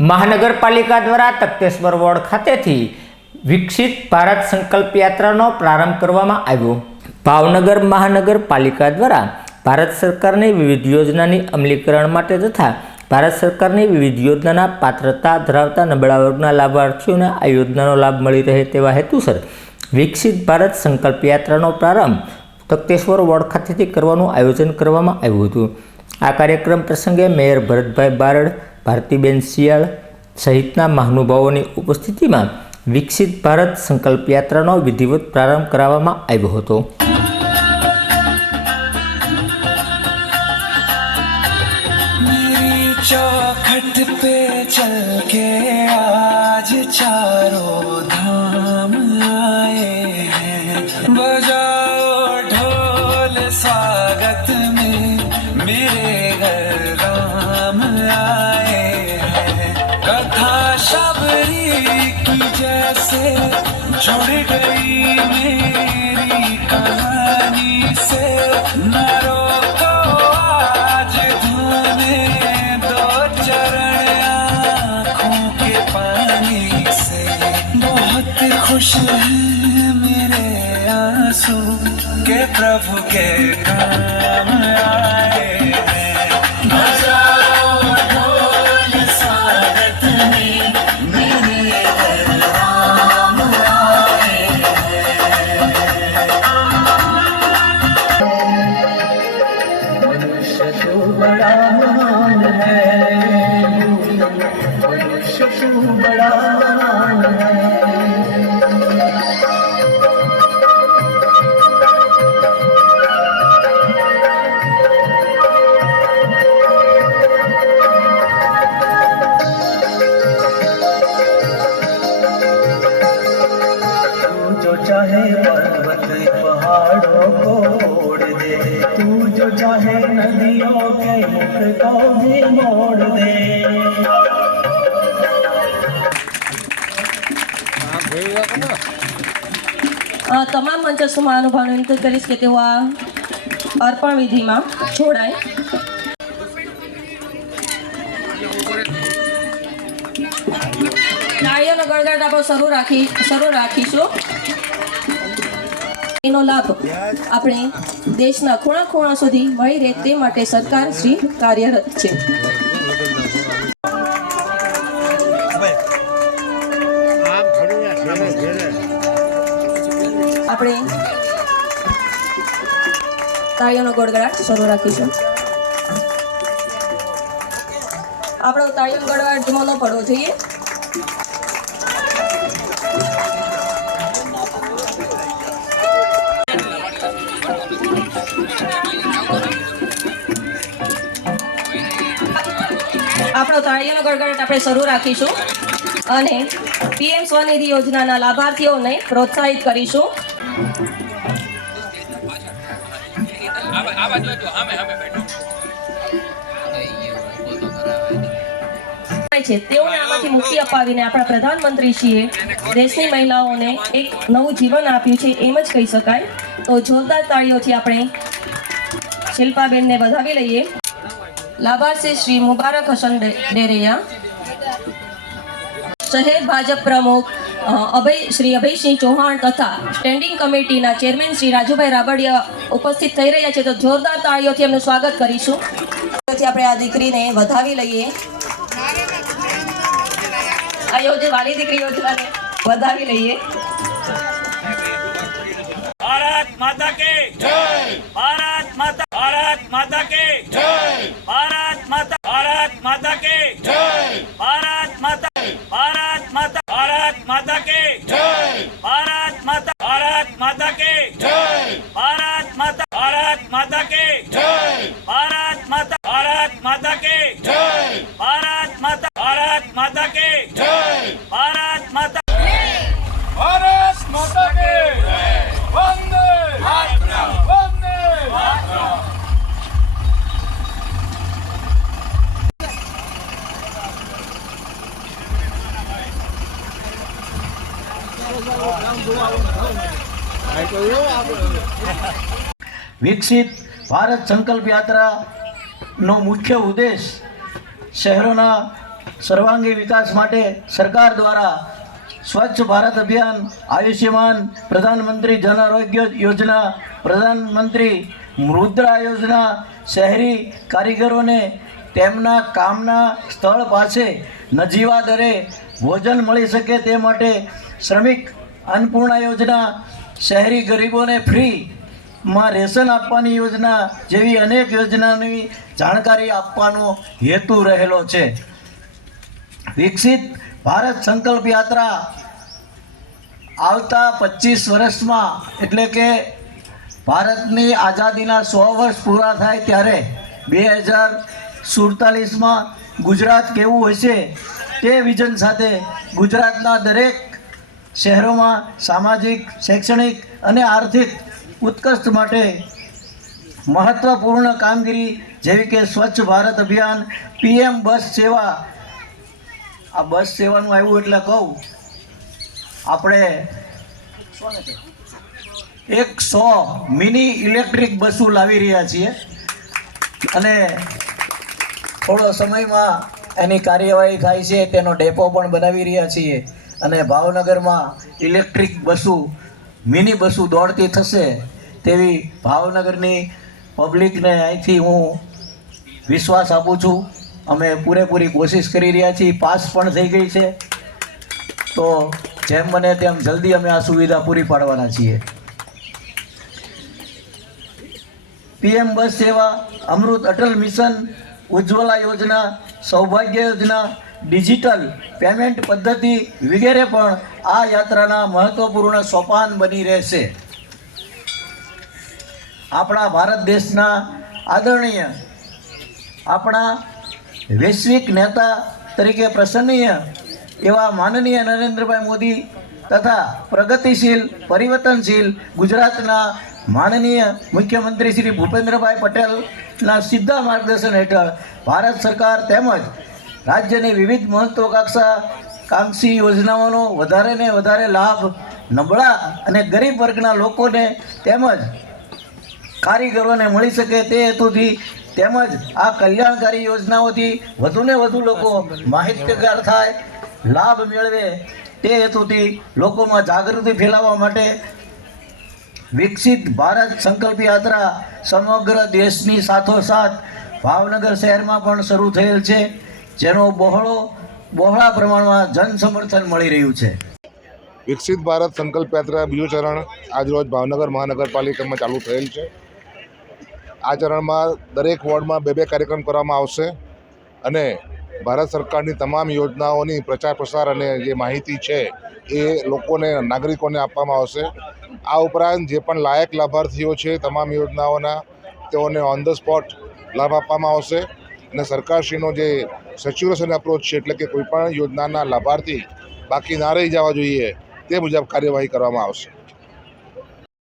મહાનગરપાલિકા દ્વારા તખતેશ્વર વોર્ડ ખાતેથી વિકસિત ભારત સંકલ્પ યાત્રાનો પ્રારંભ કરવામાં આવ્યો। ભાવનગર મહાનગરપાલિકા દ્વારા ભારત સરકારની વિવિધ યોજનાની અમલીકરણ માટે તથા ભારત સરકારની વિવિધ યોજનાના પાત્રતા ધરાવતા નબળા વર્ગના લાભાર્થીઓને આ યોજનાનો લાભ મળી રહે તેવા હેતુસર વિકસિત ભારત સંકલ્પ યાત્રાનો પ્રારંભ તખતેશ્વર વોર્ડ ખાતેથી કરવાનું આયોજન કરવામાં આવ્યું હતું। આ કાર્યક્રમ પ્રસંગે મેયર ભરતભાઈ બારડ, ભારતીબેન શિયાળ સહિતના મહાનુભાવોની ઉપસ્થિતિમાં વિકસિત ભારત સંકલ્પ યાત્રાનો વિધિવત પ્રારંભ કરાવવામાં આવ્યો હતો। चौखट पे चल के आज चारों धाम आए हैं, बजाओ ढोल स्वागत में मेरे घर राम आए हैं। कथा शबरी की जैसे जुड़ गई मेरी कहानी से, न रोको आज धोने खुश हैं मेरे आंसू के प्रभु के काम आए हैं। बजाओ ढोल स्वागत में मेरे राम आए हैं। मनुष्य तो बड़ा महान है, मनुष्य तो बड़ा महान है। चाहे पर्वत पहाड़ों को ओढ़ दे, तू जो चाहे नदियों के मुख को भी मोड़ दे। તમામ મંચસ્થ મહાનુભાવોને વિનંતી કરીશ કે તેઓ આ અર્પણ વિધિમાં જોડાય। તાળીઓનો ગળગળાટ આપણે શરૂ રાખીશું। એનો લાભ આપણે દેશના ખૂણા ખૂણા સુધી મળી રહે તે માટે સરકાર શ્રી કાર્યરત છે। આપણે તાળીઓનો ગળગળાટ શરૂ રાખીશું। આપણો તાળીઓનો ગળગળાટ ધીમો ન પડવો જોઈએ। આપણો તાળીઓનો ગળગળાટ આપણે શરૂ રાખીશું અને પીએમ સ્વનિધિ યોજનાના લાભાર્થીઓને પ્રોત્સાહિત કરીશું। તેઓને આમાંથી મુક્તિ અપાવીને આપણા પ્રધાનમંત્રીશ્રીએ દેશની મહિલાઓને એક નવું જીવન આપ્યું છે એમ જ કહી શકાય। તો જોરદાર તાળીઓથી આપણે શિલ્પાબેનને વધાવી લઈએ। लाभार्थी श्री मुबारक हसन डेरिया, शहर भाजप प्रमुख श्री अभय सिंह चौहान तथा standing committee chairman Shri Rajubhai Rabadiya उपस्थित थई रह्या छे। तो जोरदार ताळीओथी एमनुं स्वागत करीशुं। आपणे आ दीकरीने વધાવી લઈએ। आ योजना वाली दीकरी योजनाने વધાવી લઈએ। भारत माता के जय, भारत माता के जय, भारत माता के जय, भारत माता के जय, भारत माता के जय, भारत माता के जय, भारत माता के जय, भारत माता के जय, भारत माता के जय, भारत माता के वंदे मातरम, वंदे मातरम। વિકસિત ભારત સંકલ્પ યાત્રાનો મુખ્ય ઉદ્દેશ શહેરોના સર્વાંગી વિકાસ માટે સરકાર દ્વારા સ્વચ્છ ભારત અભિયાન, આયુષ્યમાન, પ્રધાનમંત્રી જન આરોગ્ય યોજના, પ્રધાનમંત્રી મુદ્રા યોજના, શહેરી કારીગરોને તેમના કામના સ્થળ પાસે નજીવા દરે ભોજન મળી શકે તે માટે શ્રમિક અન્નપૂર્ણા યોજના, શહેરી ગરીબોને ફ્રીમાં રેશન આપવાની યોજના જેવી અનેક યોજનાની જાણકારી આપવાનો હેતુ રહેલો છે. વિકસિત ભારત સંકલ્પ યાત્રા આવતા 25 વર્ષમાં એટલે કે ભારતની આઝાદીના 100 વર્ષ પૂરા થાય ત્યારે 2047માં ગુજરાત કેવું હશે તે વિઝન સાથે ગુજરાતના દરેક શહેરોમાં સામાજિક, શૈક્ષણિક અને આર્થિક ઉત્કર્ષ માટે મહત્વપૂર્ણ કામગીરી જેવી કે સ્વચ્છ ભારત અભિયાન, PM બસ સેવા. આ બસ સેવાનું આવ્યું એટલે કહું, આપણે 100 મિની ઇલેક્ટ્રિક બસો લાવી રહ્યા છીએ અને થોડો સમયમાં એની કાર્યવાહી થાય છે. તેનો ડેપો પણ બનાવી રહ્યા છીએ અને ભાવનગરમાં ઇલેક્ટ્રિક બસો, મિની બસો દોડતી થશે તેવી ભાવનગરની પબ્લિકને અહીંથી હું વિશ્વાસ આપું છું. અમે પૂરેપૂરી કોશિશ કરી રહ્યા છીએ. પાસ પણ થઈ ગઈ છે, તો જેમ બને તેમ જલ્દી અમે આ સુવિધા પૂરી પાડવાના છીએ. PM બસ સેવા, અમૃત અટલ મિશન, ઉજ્જવલા યોજના, સૌભાગ્ય યોજના, ડિજિટલ પેમેન્ટ પદ્ધતિ વગેરે પણ આ યાત્રાના મહત્વપૂર્ણ સોપાન બની રહેશે. આપણા ભારત દેશના આદરણીય, આપણા વૈશ્વિક નેતા તરીકે પ્રશંસનીય એવા માનનીય નરેન્દ્રભાઈ મોદી તથા પ્રગતિશીલ, પરિવર્તનશીલ ગુજરાતના માનનીય મુખ્યમંત્રી શ્રી ભૂપેન્દ્રભાઈ પટેલના સીધા માર્ગદર્શન હેઠળ ભારત સરકાર તેમજ રાજ્યની વિવિધ મહત્વાકાંક્ષી યોજનાઓનો વધારે ને વધારે લાભ નબળા અને ગરીબ વર્ગના લોકોને તેમજ કારીગરોને મળી શકે તે હેતુથી તેમજ આ કલ્યાણકારી યોજનાઓથી વધુને વધુ લોકો માહિતગાર થાય, લાભ મેળવે તે હેતુથી લોકોમાં જાગૃતિ ફેલાવવા માટે વિકસિત ભારત સંકલ્પ યાત્રા સમગ્ર દેશની સાથોસાથ ભાવનગર શહેરમાં પણ શરૂ થયેલ છે, જેનો બહોળા પ્રમાણમાં જન સમર્થન મળી રહ્યું છે. વિકસિત ભારત સંકલ્પ યાત્રા બીજું ચરણ આજરોજ ભાવનગર મહાનગરપાલિકામાં ચાલુ થયેલ છે. આ ચરણમાં દરેક વોર્ડમાં 2 કાર્યક્રમ કરવામાં આવશે અને ભારત સરકારની તમામ યોજનાઓની પ્રચાર પ્રસાર અને જે માહિતી છે એ લોકોને, નાગરિકોને આપવામાં આવશે. આ ઉપરાંત જે પણ લાયક લાભાર્થીઓ છે તમામ યોજનાઓના, તેઓને ઓન ધ સ્પોટ લાભ આપવામાં આવશે અને સરકારશ્રીનો જે સેચ્યુરેશન એપ્રોચ છે, એટલે કે કોઈપણ યોજનાના લાભાર્થી બાકી ના રહી જવા જોઈએ તે મુજબ કાર્યવાહી કરવામાં આવશે.